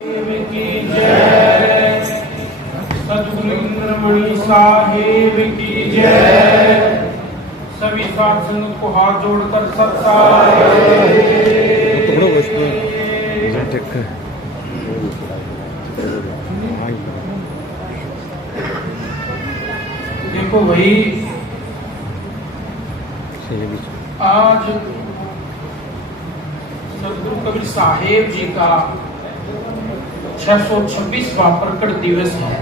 की जय। सद्गुरु इंद्रमणि साहेब की जय। सभी साथ संगत को हाथ जोड़कर देखो भाई, आज सदगुरु कबीर साहेब जी का 626वां प्रकट दिवस है।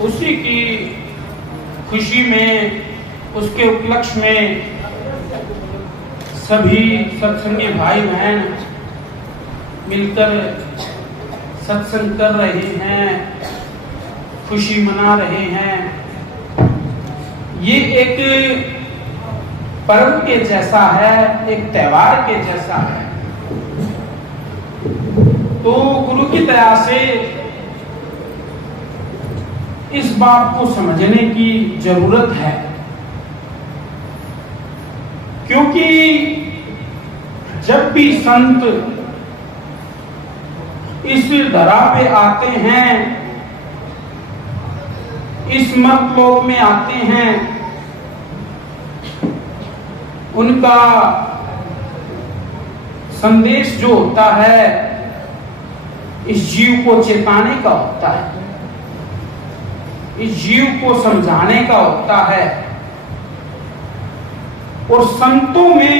उसी की खुशी में, उसके उपलक्ष्य में सभी सत्संगी भाई बहन मिलकर सत्संग कर रहे हैं, खुशी मना रहे हैं। ये एक पर्व के जैसा है, एक त्योहार के जैसा है। तो गुरु की दया से इस बात को समझने की जरूरत है, क्योंकि जब भी संत इस धरा पे आते हैं, इस मर्तलोक में आते हैं, उनका संदेश जो होता है इस जीव को चेताने का होता है, इस जीव को समझाने का होता है। और संतों में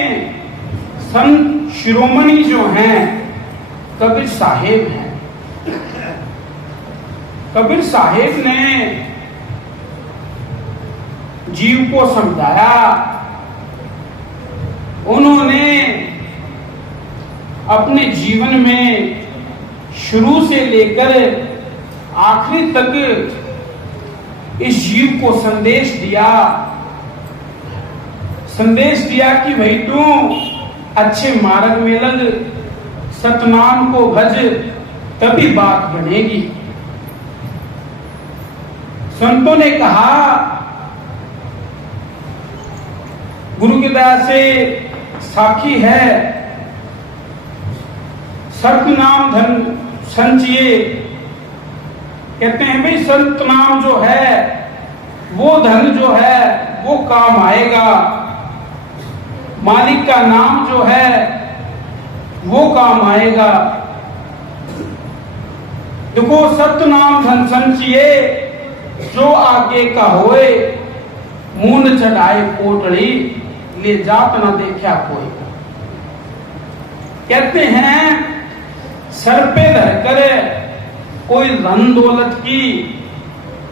संत शिरोमणि जो हैं कबीर साहेब हैं। कबीर साहेब ने जीव को समझाया। उन्होंने अपने जीवन में शुरू से लेकर आखिरी तक इस जीव को संदेश दिया कि भाई तू अच्छे मार्ग में लग, सतनाम को भज, तभी बात बनेगी। संतों ने कहा, गुरु की दया से साखी है, सतनाम धन संचिए। कहते हैं भाई संत नाम जो है वो धन जो है वो काम आएगा, मालिक का नाम जो है वो काम आएगा। देखो, सतनाम धन संचिए, जो आगे का होए, मून चढ़ाए पोटड़ी, ले जात ना देखा कोई। कहते हैं सर पे धरकर कोई धन दौलत की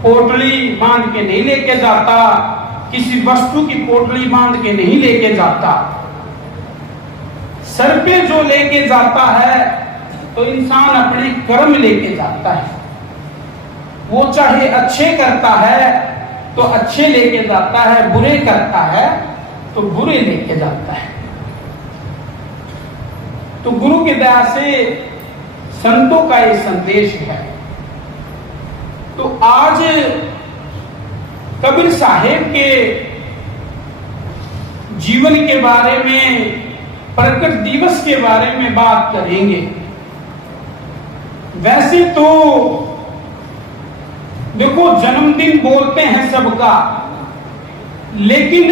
पोटली बांध के नहीं लेके जाता, किसी वस्तु की पोटली बांध के नहीं लेके जाता। सर पे जो लेके जाता है तो इंसान अपने कर्म लेके जाता है। वो चाहे अच्छे करता है तो अच्छे लेके जाता है, बुरे करता है तो बुरे लेके जाता है। तो गुरु की दया से संतों का ये संदेश है। तो आज कबीर साहेब के जीवन के बारे में, प्रकट दिवस के बारे में बात करेंगे। वैसे तो देखो, जन्मदिन बोलते हैं सबका, लेकिन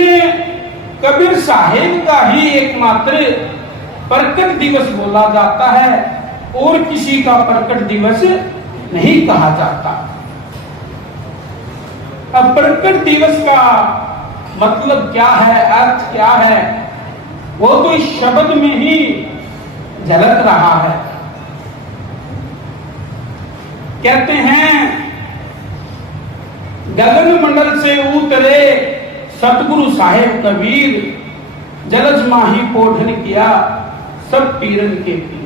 कबीर साहेब का ही एकमात्र प्रकट दिवस बोला जाता है, और किसी का प्रकट दिवस नहीं कहा जाता। अब प्रकट दिवस का मतलब क्या है, अर्थ क्या है, वो तो इस शब्द में ही झलक रहा है। कहते हैं गगन मंडल से उतरे सतगुरु साहेब कबीर, जलज माही पोढ़न किया सब पीरन के पीर।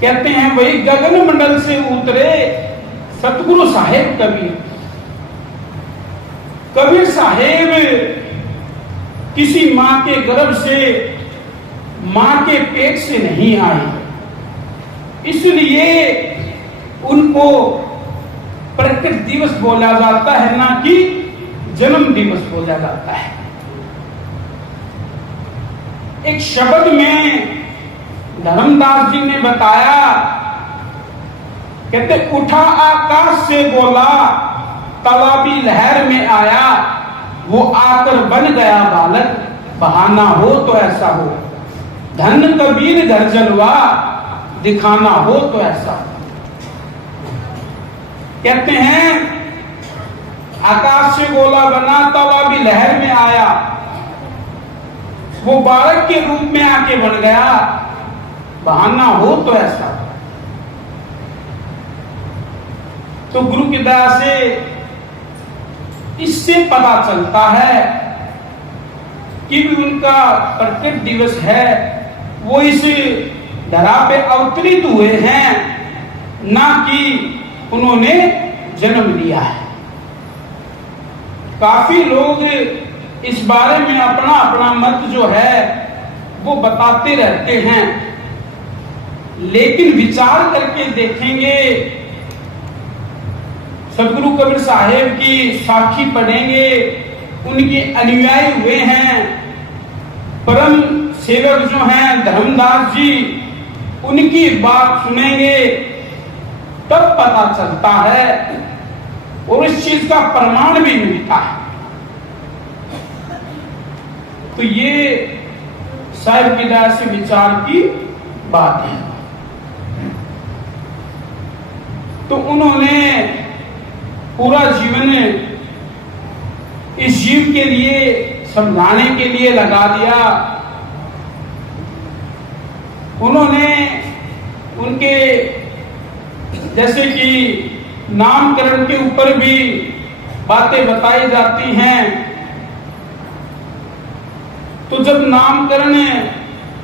कहते हैं वही गगन मंडल से उतरे सतगुरु साहेब कबीर। कबीर साहेब किसी मां के गर्भ से, मां के पेट से नहीं आए, इसलिए उनको प्रकट दिवस बोला जाता है, ना कि जन्म दिवस बोला जाता है। एक शब्द में धर्मदास जी ने बताया, कहते उठा आकाश से बोला, तालाबी लहर में आया, वो आकर बन गया बालक, बहाना हो तो ऐसा हो। धन कबीर घर जलवा, दिखाना हो तो ऐसा हो। कहते हैं आकाश से गोला बना, तालाबी लहर में आया, वो बालक के रूप में आके बन गया, बहाना हो तो ऐसा हो। तो गुरु की दया से इससे पता चलता है कि भी उनका प्रकट दिवस है, वो इस धरा पे अवतरित हुए हैं, ना कि उन्होंने जन्म लिया है। काफी लोग इस बारे में अपना अपना मत जो है वो बताते रहते हैं, लेकिन विचार करके देखेंगे, सदगुरु कबीर साहेब की साखी पढ़ेंगे, उनके अनुयायी हुए हैं परम सेवक जो हैं धर्मदास जी, उनकी बात सुनेंगे तब पता चलता है और इस चीज का प्रमाण भी मिलता है। तो ये साहिब की दया से विचार की बात है। तो उन्होंने पूरा जीवन इस जीव के लिए समझाने के लिए लगा दिया। उन्होंने उनके जैसे कि नामकरण के ऊपर भी बातें बताई जाती हैं। तो जब नामकरण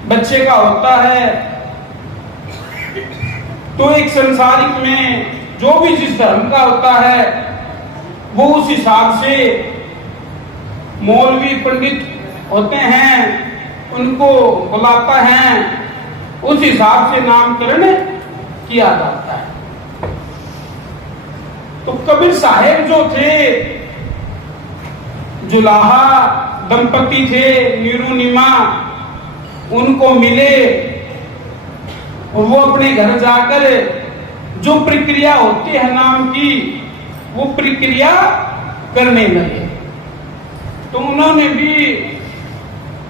बच्चे का होता है तो एक संसारिक में जो भी जिस धर्म का होता है वो उस हिसाब से मौलवी पंडित होते हैं, उनको बुलाता है, उस हिसाब से नामकरण किया जाता है। तो कबीर साहेब जो थे, जुलाहा दंपति थे, नीरू नीमा, उनको मिले और वो अपने घर जाकर जो प्रक्रिया होती है नाम की, वो प्रक्रिया करने लगे। तो उन्होंने भी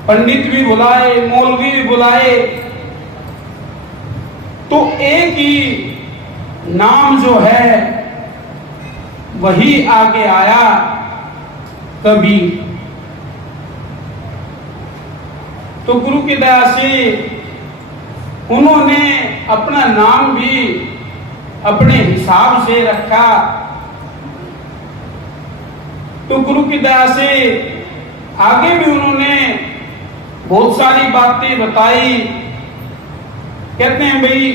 पंडित भी बुलाए, मौलवी भी बुलाए, तो एक ही नाम जो है वही आगे आया, कबीर। तो गुरु की दया से उन्होंने अपना नाम भी अपने हिसाब से रखा। तो गुरु की दया से आगे भी उन्होंने बहुत सारी बातें बताई। कहते हैं भाई,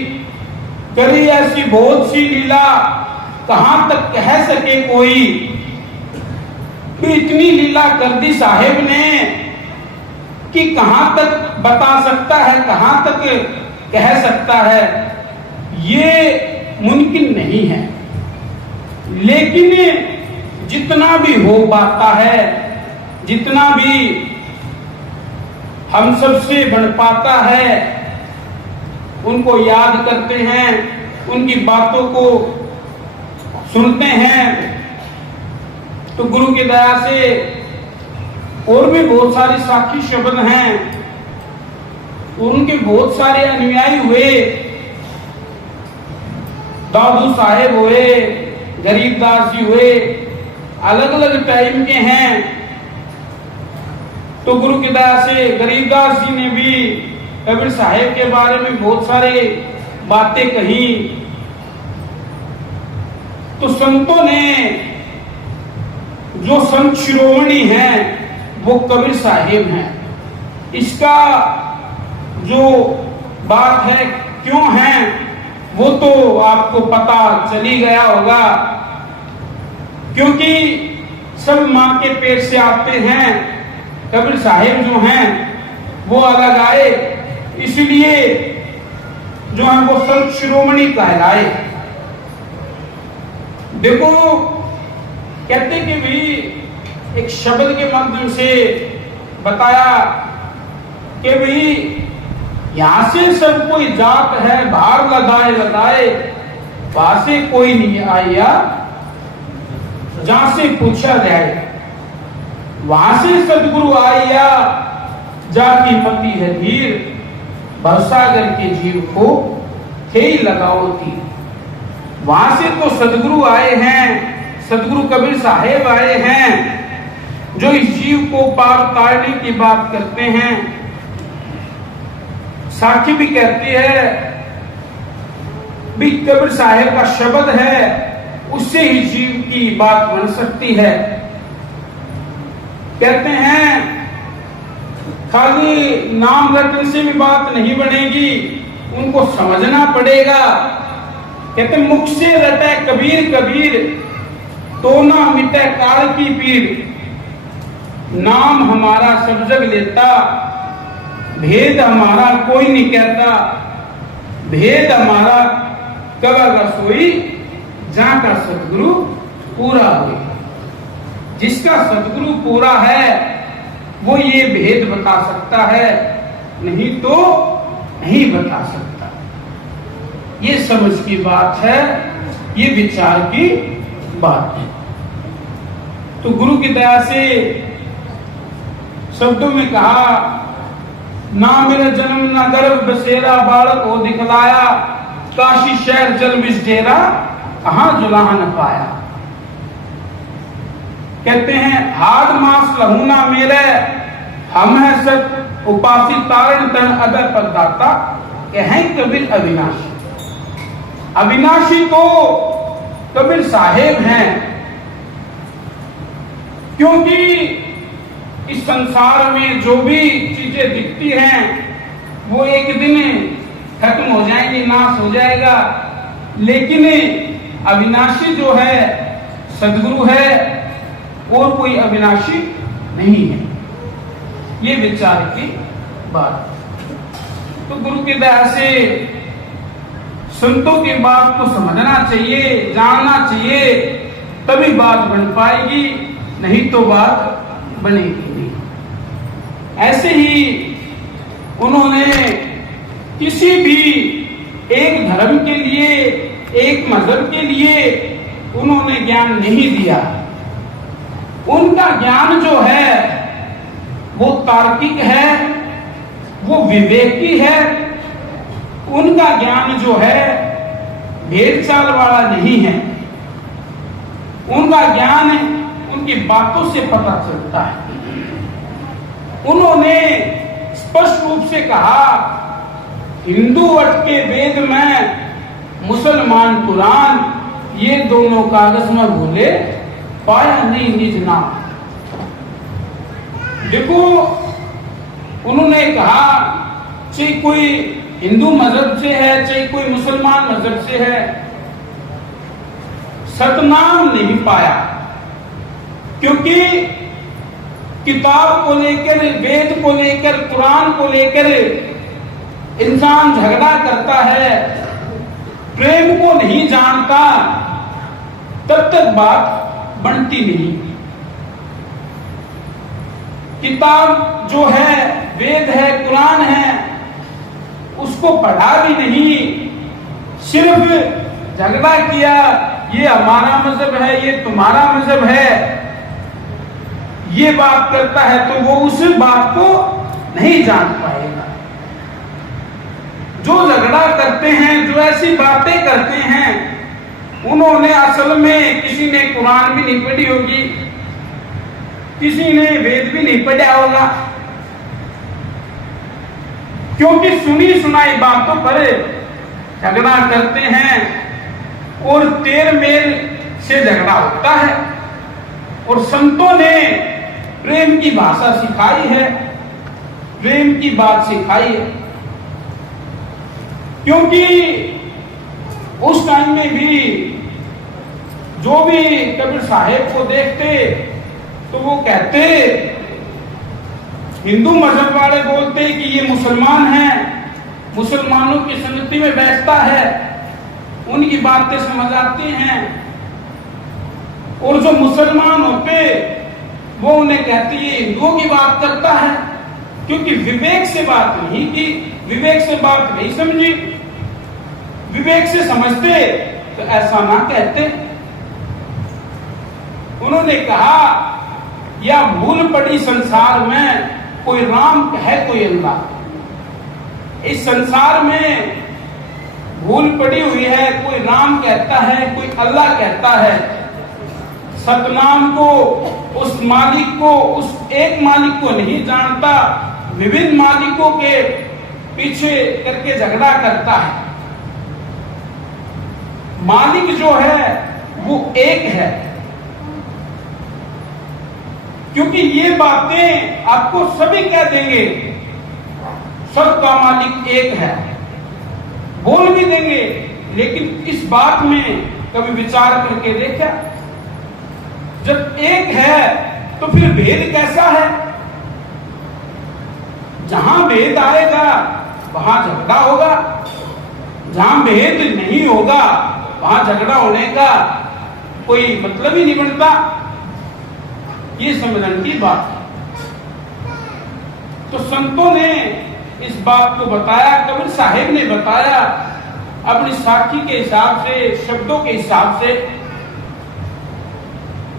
करी ऐसी बहुत सी लीला, कहां तक कह सके कोई। तो इतनी लीला कर दी साहेब ने कि कहां तक बता सकता है, कहां तक कह सकता है, ये मुमकिन नहीं है। लेकिन जितना भी हो पाता है, जितना भी हम सबसे बन पाता है, उनको याद करते हैं, उनकी बातों को सुनते हैं। तो गुरु की दया से और भी बहुत सारी साखी शब्द हैं, उनके बहुत सारे अनुयायी हुए। दादू साहेब हुए, गरीबदास जी हुए, अलग अलग टाइम के हैं। तो गुरु की दया से गरीबदास जी ने भी कबीर साहेब के बारे में बहुत सारे बातें कही। तो संतों ने जो संत शिरोमणि हैं वो कबीर साहेब हैं। इसका जो बात है क्यों है वो तो आपको पता चली गया होगा, क्योंकि सब मां के पेट से आते हैं। कबीर साहेब जो हैं वो अलग आए, इसलिए जो है वो संत शिरोमणि कहलाए। देखो, कहते कि भी एक शब्द के माध्यम से बताया कि भी यहां से सब कोई जात है, भार लगाए लगाए, वहां से कोई नहीं आया जहां से पूछा जाए। वहां से सदगुरु आया जाकी पति है धीर, भवसागर के जीव को हे लगाओ तीर। वहां से तो सदगुरु आए हैं, सदगुरु कबीर साहेब आए हैं, जो इस जीव को पार उतारने की बात करते हैं। साखी भी कहती है भी कबीर साहेब का शब्द है, उससे ही जीव की बात बन सकती है। कहते हैं खाली नाम रटने से भी बात नहीं बनेगी, उनको समझना पड़ेगा। कहते मुख से रटे कबीर कबीर, तो ना मिटे काल की पीर। नाम हमारा सब जग लेता, भेद हमारा कोई नहीं कहता। भेद हमारा कबर रसोई, जहां का सदगुरु पूरा हुए। जिसका सदगुरु पूरा है वो ये भेद बता सकता है, नहीं तो नहीं बता सकता। ये समझ की बात है, ये विचार की बात है। तो गुरु की दया से शब्दों में कहा, ना मेरा जन्म ना गर्भ बसेरा, बालक हो दिखलाया, काशी शहर जल विष डेरा, कहां जुलाहा न पाया। कहते हैं हाड मास लहू ना मेरे, हम है सत उपासी तारण तन अदर पदाता, कहें कबीर अविनाशी। अविनाशी तो कबीर साहेब हैं, क्योंकि इस संसार में जो भी चीजें दिखती हैं वो एक दिन खत्म हो जाएंगी, नाश हो जाएगा। लेकिन अविनाशी जो है सदगुरु है, और कोई अविनाशी नहीं है। ये विचार की बात। तो गुरु की दया से संतों की बात को समझना चाहिए, जानना चाहिए, तभी बात बन पाएगी, नहीं तो बात बनेगी नहीं। ऐसे ही उन्होंने किसी भी एक धर्म के लिए, एक मजहब के लिए उन्होंने ज्ञान नहीं दिया। उनका ज्ञान जो है वो तार्किक है, वो विवेकी है। उनका ज्ञान जो है भेद चाल वाला नहीं है। उनका ज्ञान उनकी बातों से पता चलता है। उन्होंने स्पष्ट रूप से कहा, हिंदू वट के वेद में, मुसलमान कुरान, ये दोनों कागज में भूले, पाया नहीं निज नाम। देखो उन्होंने कहा, चाहे कोई हिंदू मजहब से है, चाहे कोई मुसलमान मजहब से है, सतनाम नहीं पाया। क्योंकि किताब को लेकर, वेद को लेकर, कुरान को लेकर इंसान झगड़ा करता है, प्रेम को नहीं जानता, तब तक बात बनती नहीं। किताब जो है, वेद है, कुरान है, उसको पढ़ा भी नहीं, सिर्फ झगड़ा किया, ये हमारा मजहब है, ये तुम्हारा मजहब है, ये बात करता है, तो वो उस बात को नहीं जान पाएगा। जो झगड़ा करते हैं, जो ऐसी बातें करते हैं, उन्होंने असल में किसी ने कुरान भी नहीं पढ़ी होगी, किसी ने वेद भी नहीं पढ़ा होगा, क्योंकि सुनी सुनाई बातों पर झगड़ा करते हैं और तेर मेर से झगड़ा होता है। और संतों ने प्रेम की भाषा सिखाई है, प्रेम की बात सिखाई है। क्योंकि उस टाइम में भी जो भी कबीर साहेब को देखते तो वो कहते, हिंदू मजहब वाले बोलते कि ये मुसलमान हैं, मुसलमानों की संगति में बैठता है, उनकी बातें समझ आती हैं। और जो मुसलमान होते वो उन्हें कहते ये हिंदुओं की बात करता है, क्योंकि विवेक से बात नहीं की, विवेक से बात नहीं समझी, विवेक से समझते तो ऐसा ना कहते। उन्होंने कहा या भूल पड़ी संसार में, कोई राम है कोई अल्लाह। इस संसार में भूल पड़ी हुई है, कोई राम कहता है कोई अल्लाह कहता है। सतनाम को, उस मालिक को, उस एक मालिक को नहीं जानता, विभिन्न मालिकों के पीछे करके झगड़ा करता है। मालिक जो है वो एक है, क्योंकि ये बातें आपको सभी कह देंगे, सबका मालिक एक है, बोल भी देंगे। लेकिन इस बात में कभी विचार करके देखा, जब एक है तो फिर भेद कैसा है? जहां भेद आएगा वहां झगड़ा होगा, जहां भेद नहीं होगा वहां झगड़ा होने का कोई मतलब ही नहीं बनता। ये समझने की बात है। तो संतों ने इस बात को बताया, कबीर साहिब ने बताया अपनी साखी के हिसाब से, शब्दों के हिसाब से,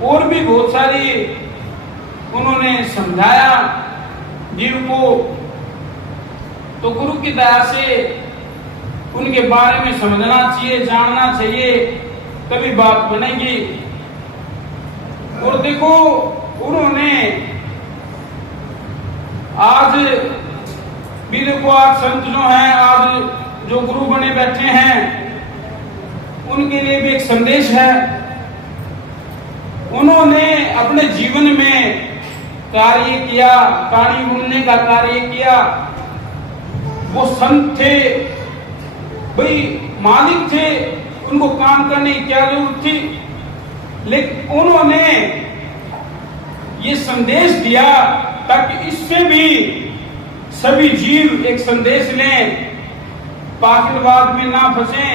और भी बहुत सारी उन्होंने समझाया जीव को। तो गुरु की दया से उनके बारे में समझना चाहिए, जानना चाहिए, तभी बात बनेगी। और देखो उन्होंने आज भी देखो, आज संत जो हैं, आज जो गुरु बने बैठे हैं, उनके लिए भी एक संदेश है। उन्होंने अपने जीवन में कार्य किया, कहानी बुनने का कार्य किया। वो संत थे भाई, मालिक थे, उनको काम करने की क्या जरूरत थी? लेकिन उन्होंने ये संदेश दिया ताकि इससे भी सभी जीव एक संदेश लें, पाखंडवाद में ना फंसे,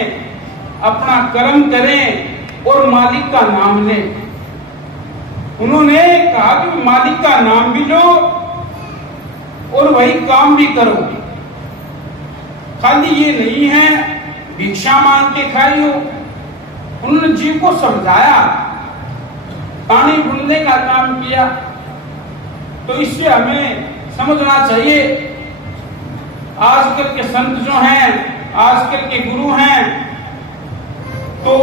अपना कर्म करें और मालिक का नाम लें। उन्होंने कहा कि मालिक का नाम भी लो और वही काम भी करो। खाली ये नहीं है भिक्षा मांग के खाई हो। उन्होंने जीव को समझाया, पानी ढूंढने का काम किया। तो इससे हमें समझना चाहिए, आजकल के संत जो हैं, आजकल के गुरु हैं, तो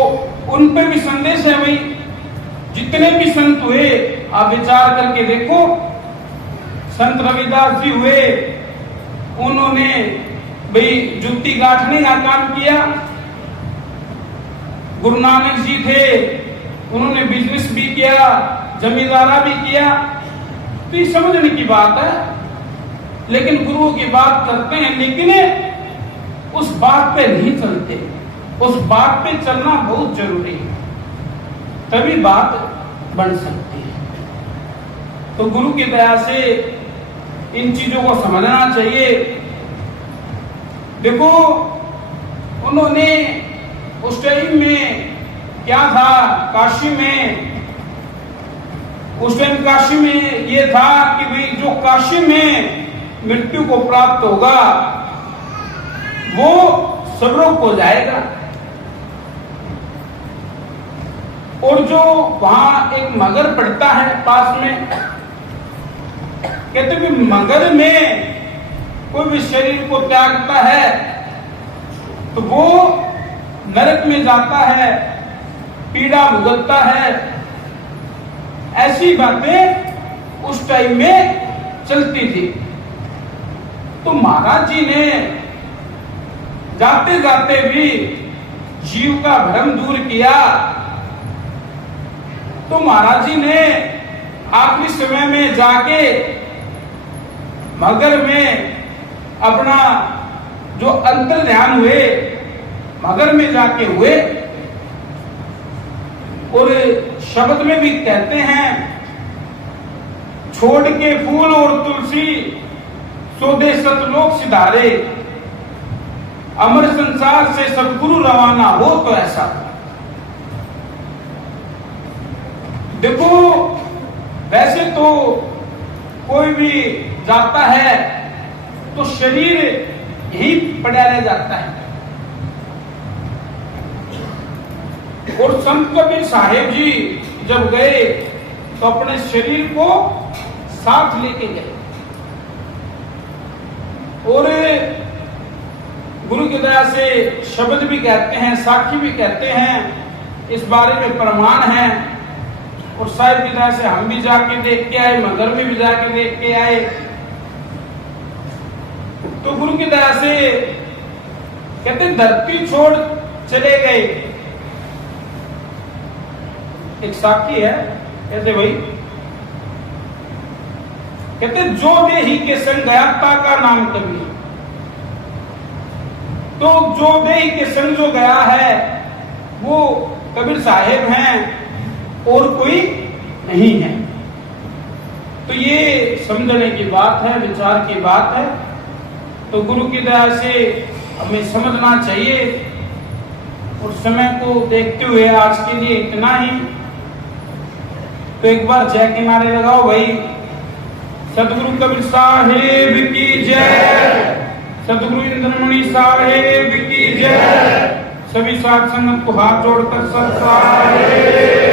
उन पे भी संदेश है भाई। जितने भी संत हुए आप विचार करके देखो, संत रविदास जी हुए, उन्होंने भाई जुत्ती गांठने का काम किया। गुरु नानक जी थे, उन्होंने बिजनेस भी किया, जमींदारा भी किया। तो ये समझने की बात है। लेकिन गुरुओं की बात करते हैं, लेकिन उस बात पे नहीं चलते। उस बात पे चलना बहुत जरूरी है, तभी बात बन सकती है। तो गुरु की दया से इन चीजों को समझना चाहिए। देखो उन्होंने उस टाइम में क्या था, काशी में, उस टाइम काशी में ये था कि भाई जो काशी में मृत्यु को प्राप्त होगा वो सर्वलोक को जाएगा। और जो वहां एक मगर पड़ता है पास में, कहते कि मगर में कोई भी शरीर को त्यागता है तो वो नरक में जाता है, पीड़ा भुगतता है। ऐसी बातें उस टाइम में चलती थी। तो महाराज जी ने जाते जाते भी जीव का भ्रम दूर किया। तो महाराज जी ने आखिरी समय में जाके मगर में अपना जो अंतर ध्यान हुए, मगर में जाके हुए। और शब्द में भी कहते हैं, छोड़ के फूल और तुलसी सौदे सतलोक सिधारे, अमर संसार से सदगुरु रवाना हो तो ऐसा। देखो वैसे तो कोई भी जाता है तो शरीर यही पड़ा रह जाता है। और संत कबीर साहेब जी जब गए तो अपने शरीर को साथ लेके गए और गुरु की दया से शब्द भी कहते हैं, साक्षी भी कहते हैं, इस बारे में प्रमाण है। और साहिब की दया से हम भी जाके देख के आए, मगर में भी जाके देख के आए। तो गुरु की दया से कहते धरती छोड़ चले गए। एक साक्षी है, कहते भाई, कहते जो देही के संग गया का नाम कबीर। तो जो देही के संग जो गया है वो कबीर साहेब हैं और कोई नहीं है। तो ये समझने की बात है, विचार की बात है। तो गुरु की दया से हमें समझना चाहिए। और समय को देखते हुए आज के लिए इतना ही। तो एक बार जय के नारे लगाओ भाई। सदगुरु कबीर साहेब की जय, सदगुरु इंद्रमणि साहेब की जय। सभी साथ संगत को हाथ जोड़कर सत साहेब